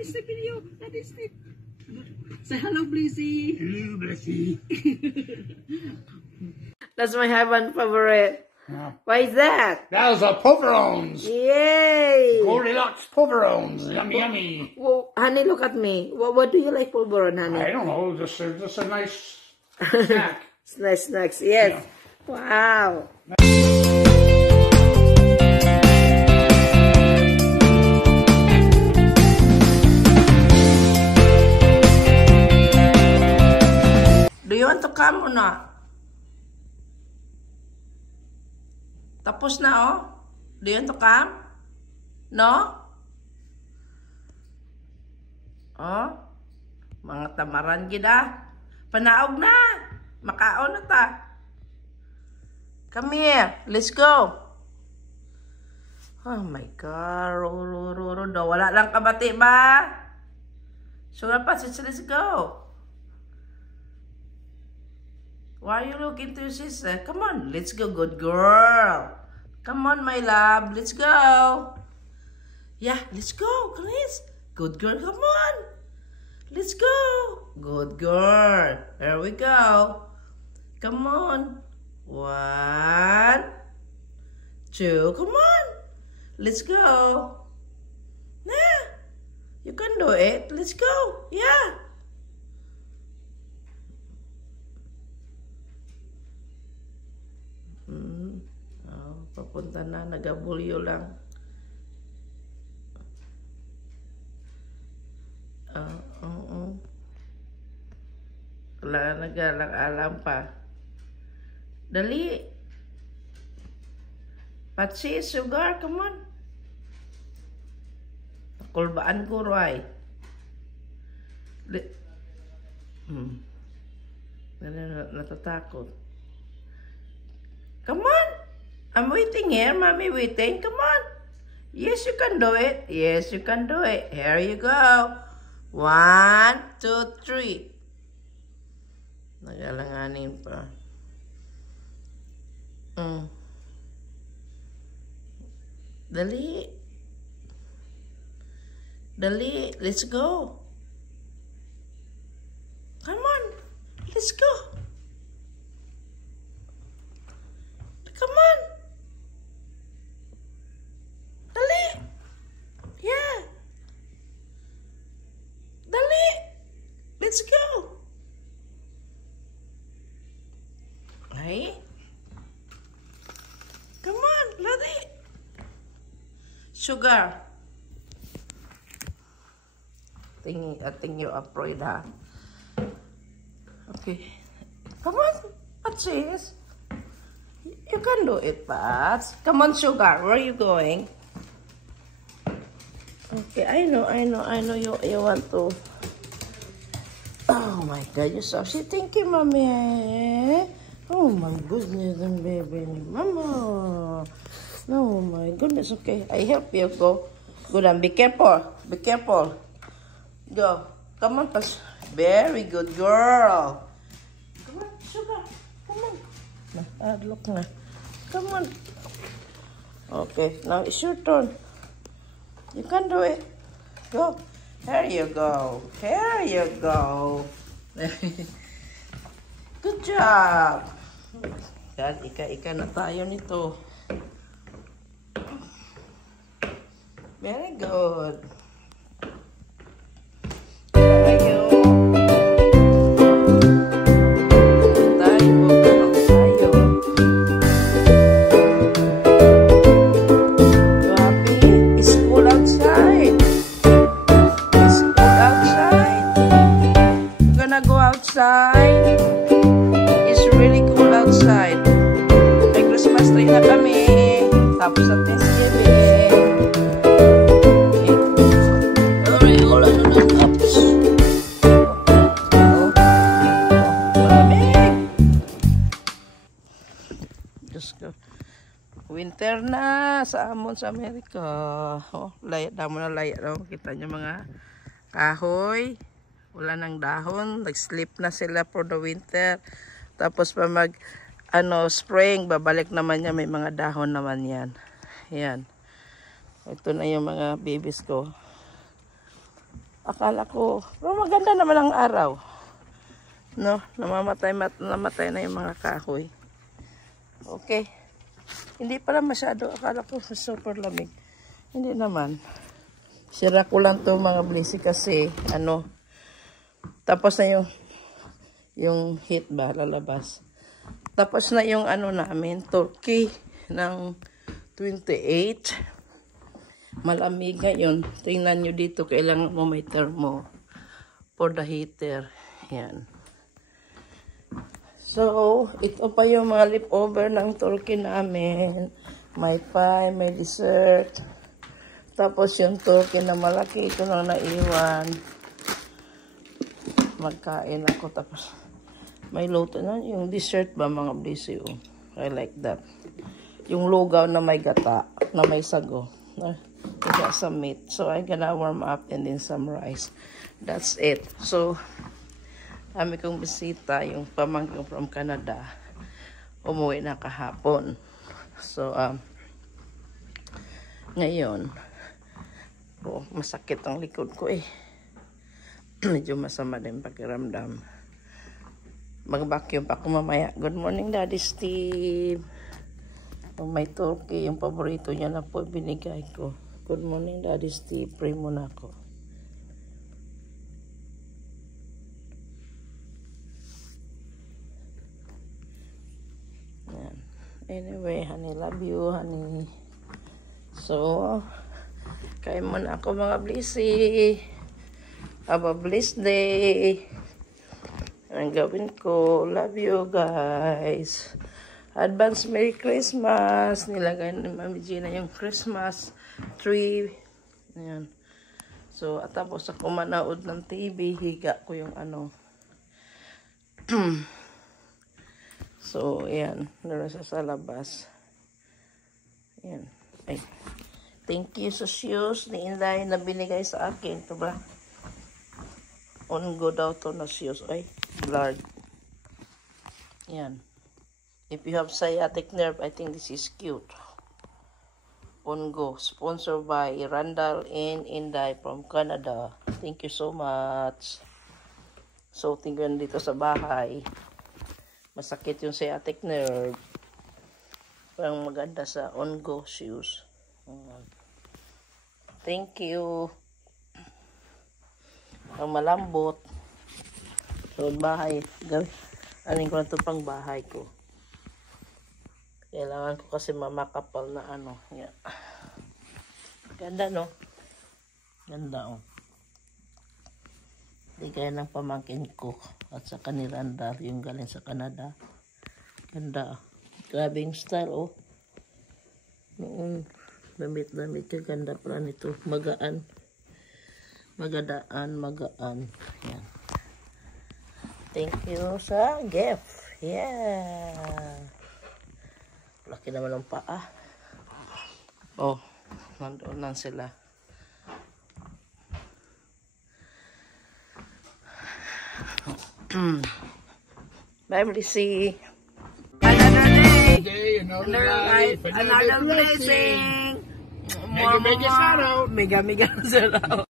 that is the video. That is it. Say hello, Blissy. Hello, Blissy. That's my heaven favorite. Why is that? Those are pulverons. Yay! Goldilocks pulverons. Yummy, yummy. Well, honey, look at me. What do you like pulveron, honey? I don't know. Just a nice snack. Nice snacks, yes. Yeah. Wow. Do you want to come or not? Tapos na, oh. Do you want to come? No? Oh. Mga tamaran gida. Panaog na. Makaon na ta. Come here. Let's go. Oh my God. Ruro. Wala lang kabati ba? So, let's go. Why are you looking to your sister? Come on, let's go, good girl. Come on, my love, let's go. Yeah, let's go, please. Good girl, come on. Let's go. Good girl. There we go. Come on. 1, 2, come on. Let's go. Yeah, you can do it. Let's go. Yeah. Papunta na, nagabulyo lang. Wala nagalang-alam pa. Dali. Patsi, sugar, come on. Kulbaan ko, Roy. Natatakot. Come on. I'm waiting here, Mommy waiting. Come on. Yes, you can do it. Yes, you can do it. Here you go. 1, 2, 3. Nagalanganin pa. Dali. Dali. Let's go. Come on. Let's go. Come on. Dali. Yeah. Dali. Let's go. Ay. Come on, Lodi. Sugar. I think you're afraid, huh? Okay. Come on. What's this? You can do it, Pats. Come on, Sugar. Where are you going? Okay, I know you want to. Oh my God, you're so sweet. Thank you, Mommy. Oh my goodness, baby, Mama. Oh my goodness. Okay, I help you. Go and be careful. Be careful. Go. Come on, Pats. Very good girl. Come on, Sugar. Come on. Look na. Come on. Okay, now it's your turn. You can do it. Go. There you go. There you go. Good job. Yan, ika na tayo nito. Very good. Outside. It's really cool outside. May Christmas tree na kami. Tapos sa Thanksgiving. Okay. Wala na ng apps. Malamig. Diyos ko. Winter na sa amon sa Amerika. Oh, layat na mo na layat. Oh. Kita nyo mga kahoy. Wala ng dahon, nag-sleep na sila for the winter. Tapos pa spring, babalik naman niya, may mga dahon naman yan. Yan. Ito na yung mga babies ko. Akala ko, pero maganda naman ang araw. No, namatay na yung mga kahoy. Okay. Hindi pala masyado, akala ko super lamig. Hindi naman. Sira ko lang to mga blisi kasi, tapos na yung heat ba, lalabas. Tapos na yung namin, turkey ng 28. Malamig ngayon. Tingnan nyo dito, kailangan mo may thermo for the heater. Yan. So, ito pa yung mga leftover ng turkey namin. May pie, may dessert. Tapos yung turkey na malaki, ito na naiwan. Magkain ako. Tapos, may luto na. Yung dessert ba, mga blisi? I like that. Yung lugaw na may gata, na may sago. We got some meat. So, I'm gonna warm up and then some rice. That's it. So, kami kong bisita, yung pamangkin from Canada. Umuwi na kahapon. So, ngayon, masakit ang likod ko eh. Medyo masama din pakiramdam. Mag-vacuum pa ako mamaya. Good morning, Daddy Steve. May turkey, yung paborito niya na po binigay ko. Good morning, Daddy Steve. Pray muna ako. Yan. Anyway, honey, love you, honey. So, kain muna ako mga blissy. Have a blessed day. Ang gawin ko, love you guys. Advance Merry Christmas. Nilagay ni Mami Gina yung Christmas tree. Ayan. So, at tapos ako manood ng TV, higa ko yung So, ayan. Naroon sa labas. Ayan. Ay. Thank you sa shoes ni Inday na binigay sa akin. Ito ba? On-go daw to na shoes. Ay, blurred. Ayan. If you have sciatic nerve, I think this is cute. On-go. Sponsored by Randall and Inday from Canada. Thank you so much. So, tingnan dito sa bahay. Masakit yung sciatic nerve. Parang maganda sa on-go shoes. Thank you. Ang malambot. So, bahay. Aling ko na ito pang bahay ko. Kailangan ko kasi mamakapal na Yan. Ganda, no? Ganda, oh. Hindi kaya ng pamangkin ko. At sa kaniranda, yung galing sa Canada. Ganda, oh. Grabe yung style, oh. Noon, damit ka. Ganda pala nito. Magaan. Magaan. Yan. Thank you sa gift. Yeah. Laki naman ng paa. Oh, nandoon lang sila. Bye, Blissy. Another day, another life, Another blessing. Mega, mega shout out. Mega shout out.